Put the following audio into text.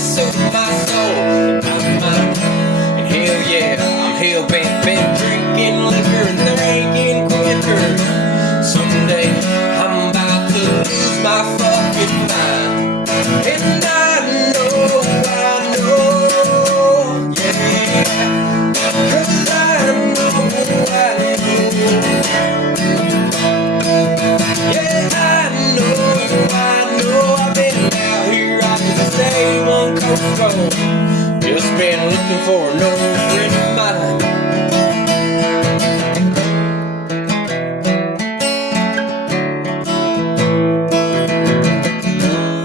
soothe my soul and my mind. And hell yeah, I'm hell-bent, been drinking liquor and there ain't getting quicker. Someday I'm about to lose my fucking mind. And I know, yeah, 'cause I know. Yeah, I know, I've been out here on the same one coast road. Just been looking for no